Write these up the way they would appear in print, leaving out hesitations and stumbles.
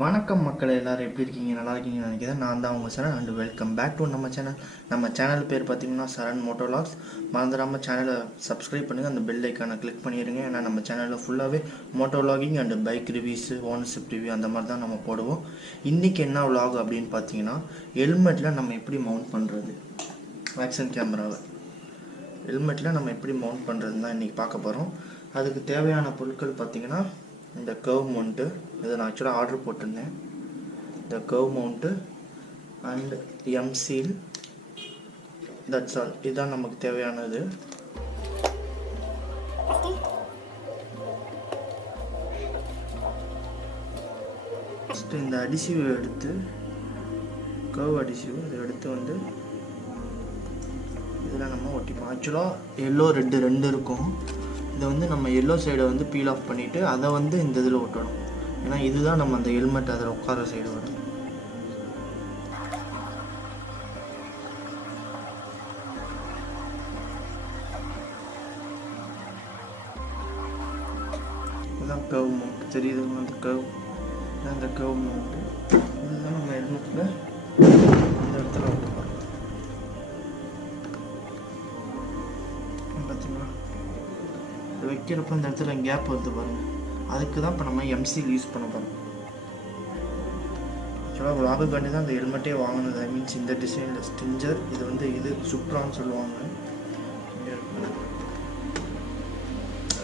வணக்கம் மக்கள், எல்லோரும் எப்படி இருக்கீங்க? நல்லா இருக்கீங்கன்னு நினைக்கிறேன். நான் தான் உங்கள் சரண் அண்ட் வெல்கம் பேக் டு நம்ம சேனல் பேர் பார்த்தீங்கன்னா சரண் மோட்டோலாக்ஸ். மறந்துடாமல் சேனலை சப்ஸ்கிரைப் பண்ணுங்கள், அந்த பெல் ஐக்கானை கிளிக் பண்ணிடுங்க. ஏன்னா நம்ம சேனலில் ஃபுல்லாகவே motovlogging and bike reviews, ownership review அந்த மாதிரி தான் நம்ம போடுவோம். இன்றைக்கி என்ன vlog அப்படின்னு பார்த்தீங்கன்னா, ஹெல்மெட்டில் நம்ம எப்படி மவுண்ட் பண்ணுறது, ஆக்ஷன் கேமராவை ஹெல்மெட்டில் நம்ம எப்படி மவுண்ட் பண்ணுறதுன்னு தான் இன்றைக்கி பார்க்க போகிறோம். அதுக்கு தேவையான பொருட்கள் பார்த்திங்கன்னா, இந்த கர்வ் மவுண்ட்டு, இதை நான் ஆக்சுவலாக ஆர்டர் போட்டிருந்தேன். இந்த curve mount and M seal, that's all. இதுதான் நமக்கு தேவையானது. ஃபஸ்ட்டு இந்த அடிசிவை எடுத்து, கர்வ் அடிசிவ் இதை எடுத்து வந்து இதில் நம்ம ஒட்டிப்போம். ஆக்சுவலாக எல்லோ ரெண்டு இருக்கும். இதை வந்து நம்ம எல்லோ சைடை வந்து பீல் ஆஃப் பண்ணிவிட்டு அதை வந்து இந்த இதில் ஒட்டணும். ஏன்னா இதுதான் நம்ம அந்த ஹெல்மெட் அதில் உட்கார சைடு வரும். இதுதான் கர்வ் மவுண்ட், தெரியுது அந்த கர்வ், அந்த கர்வ் மவுண்ட்டு. இதுதான் நம்ம ஹெல்மெட்டில் இந்த இடத்துல ஒட்ட போகிறோம். பார்த்தீங்களா, வைக்கிறப்ப இந்த இடத்துல கேப் வருது பாருங்கள். அதுக்கு தான் இப்போ நம்ம எம்சில் யூஸ் பண்ண போகிறோம். ஆக்சுவலாக விளாகுக்காண்டி தான் அந்த ஹெல்மெட்டே வாங்கினது. ஐ மீன்ஸ் இந்த டிசைனில் ஸ்டிஞ்சர், இது வந்து இது சுப்ரான்னு சொல்லுவாங்க.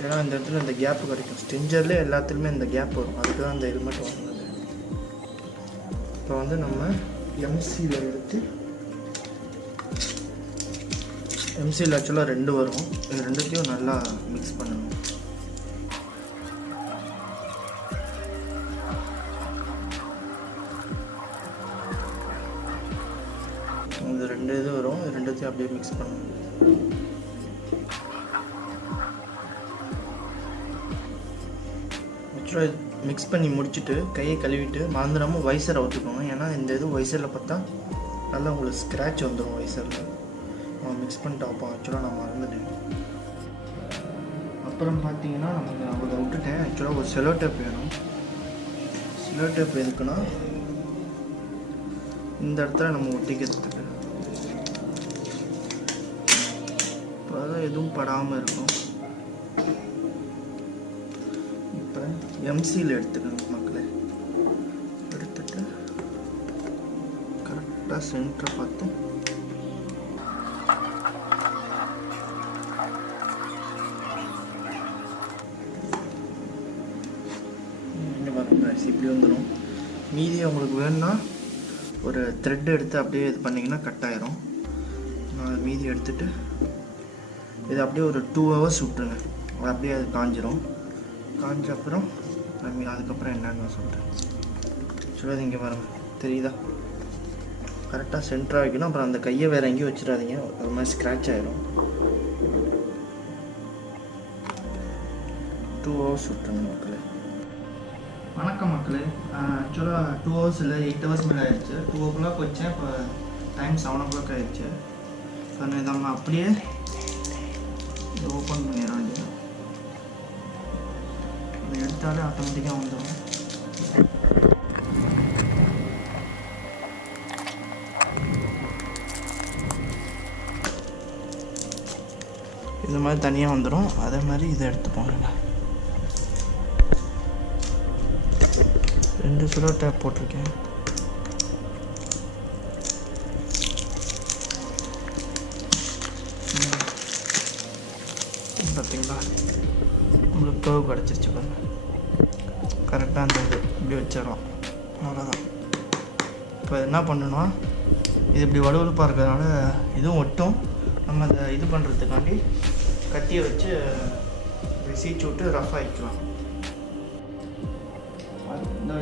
ஏன்னா இந்த இடத்துல இந்த கேப்பு கிடைக்கும். ஸ்டிஞ்சர்லேயே எல்லாத்துலேயுமே இந்த கேப் வரும். அதுக்கு தான் அந்த ஹெல்மெட் வாங்கினது. இப்போ வந்து நம்ம எம்சியில் எடுத்து, எம்சியில் ஆக்சுவலாக 2 வரும். இது ரெண்டுத்தையும் நல்லா மிக்ஸ் பண்ணணும். இது 2 இது வரும். இது ரெண்டுத்தையும் அப்படியே மிக்ஸ் பண்ணணும். ஆக்சுவலாக மிக்ஸ் பண்ணி முடிச்சுட்டு கையை கழுவிட்டு மறந்துடாமல் வைசர் அவுத்துக்கோங்க. ஏன்னா இந்த இது வைசரில் பார்த்தா நல்லா உங்களுக்கு ஸ்க்ராட்ச் வந்துடும் வைசரில். மிக்ஸ் பண்ணிட்டு அப்போ ஆக்சுவலாக நான் மறந்துட்டேன். அப்புறம் பார்த்தீங்கன்னா நம்ம அதை விட்டுட்டேன். ஆக்சுவலாக ஒரு செலோ டேப் வேணும். செலோ டேப் எதுக்குன்னா இந்த இடத்துல நம்ம ஒட்டிக்கிறதுக்கு, இப்போ தான் எதுவும் படாமல் இருக்கும். இப்போ எம்சியில் எடுத்துக்கணும் மக்களே. எடுத்துட்டு கரெக்டாக சென்டரை பார்த்து இப்படி வந்துடும். மீதி உங்களுக்கு வேணும்னா ஒரு த்ரெட் எடுத்து அப்படியே இது பண்ணிங்கன்னா கட் ஆயிரும். நான் மீதி எடுத்துட்டு இது அப்படியே ஒரு 2 hours விட்டுருங்க. அப்படியே அது காஞ்சிரும். காஞ்ச அப்புறம் அதுக்கப்புறம் என்னன்னு நான் சொல்கிறேன். சொல்லுறது இங்கே பாருங்க, தெரியுதா? கரெக்டாக சென்டராக வைக்கணும். அப்புறம் அந்த கையை வேறு எங்கேயும் வச்சிடாதீங்க, அது மாதிரி ஸ்க்ராட்ச் ஆயிரும். 2 hours விட்டுருங்க மக்களே. வணக்கம் மக்களே. ஆக்சுவலாக 2 hours இல்லை, 8 hours மேலே ஆயிடுச்சு. 2 o'clock வச்சேன். இப்போ டைம் 7 o'clock ஆயிடுச்சு. ஸோ நம்ம அப்படியே இதை ஓப்பன் பண்ணிடுறோம். இல்லையா, இதை எடுத்தாலே ஆட்டோமேட்டிக்காக வந்துடும். இது மாதிரி தனியாக வந்துடும். அதே மாதிரி இதை எடுத்துப்போங்க. 2 செலோ டேப் போட்டிருக்கேன். பார்த்தீங்களா, உங்களுக்கு கர்வ் கிடச்சிருச்சு பாருங்க. கரெக்டாக அந்த இது இப்படி வச்சிடலாம். அவ்வளோதான். இப்போ என்ன பண்ணணும்னா, இது இப்படி வலுவலுப்பாக இருக்கிறதுனால இதுவும் ஒட்டும். நம்ம அதை இது பண்ணுறதுக்காண்டி கத்தியை வச்சு இப்படி சீச்சு விட்டு ரஃப் ஆகிக்கலாம்.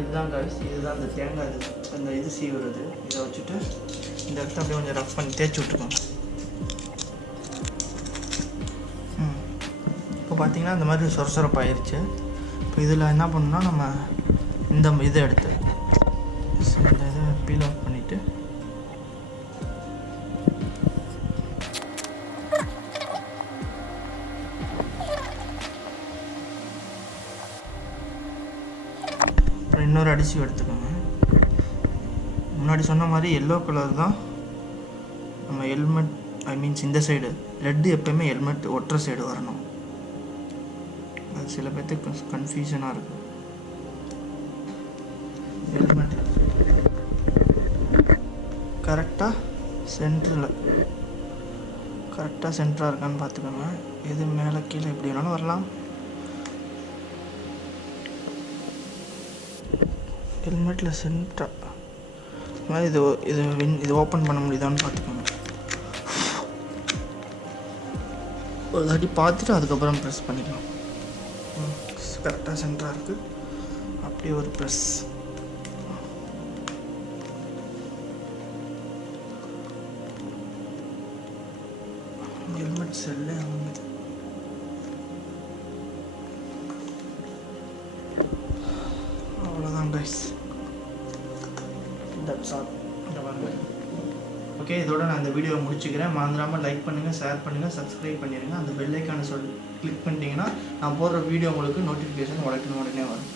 இதுதான் காய்ஸ், இதுதான் அந்த தேங்காய் இது, அந்த இது சீவுறது. இதை வச்சுட்டு இந்த இடத்த அப்படியே கொஞ்சம் ரஃப் பண்ணி தேய்ச்சி விட்டுக்கோங்க. இப்போ பார்த்தீங்கன்னா இந்த மாதிரி சொரசொரப்பாயிருச்சு. இப்போ இதில் என்ன பண்ணணும்னா, நம்ம இந்த இதை எடுத்து இந்த இதை பீல் ஆஃப் பண்ணிவிட்டு அப்புறம் இன்னொரு அடிசிவ் எடுத்துக்கோங்க. முன்னாடி சொன்ன மாதிரி எல்லோ கலர் தான் நம்ம ஹெல்மெட், ஐ மீன்ஸ் இந்த சைடு ரெட்டு எப்போயுமே ஹெல்மெட் ஒற்றை சைடு வரணும். அது சில பேர்த்துக்கு கன்ஃபியூஷனாக இருக்கும். ஹெல்மெட் கரெக்டாக சென்டராக இருக்கான்னு பார்த்துக்கோங்க. எது மேலே கீழே எப்படி வேணாலும் வரலாம். ஹெல்மெட்டில் சென்டராக இது ஓப்பன் பண்ண முடியுதான்னு பார்த்துக்கோங்க. ஒரு தாட்டி பார்த்துட்டு அதுக்கப்புறம் ப்ரெஸ் பண்ணிக்கலாம். கரெக்டாக சென்டராக இருக்குது. அப்படியே ஒரு ப்ரெஸ். ஹெல்மெட் செல்லே அமைது. அவ்வளோதான் கைஸ், தட்ஸ் ஆல். ஓகே, இதோட நான் இந்த வீடியோவை முடிச்சுக்கிறேன். மறந்துடாமல் லைக் பண்ணுங்கள், ஷேர் பண்ணுங்கள், சப்ஸ்கிரைப் பண்ணிடுங்க. அந்த பெல் ஐக்கானை கிளிக் பண்ணிட்டீங்கன்னா நான் போடுற வீடியோ உங்களுக்கு நோட்டிஃபிகேஷன் உடனே வரும்.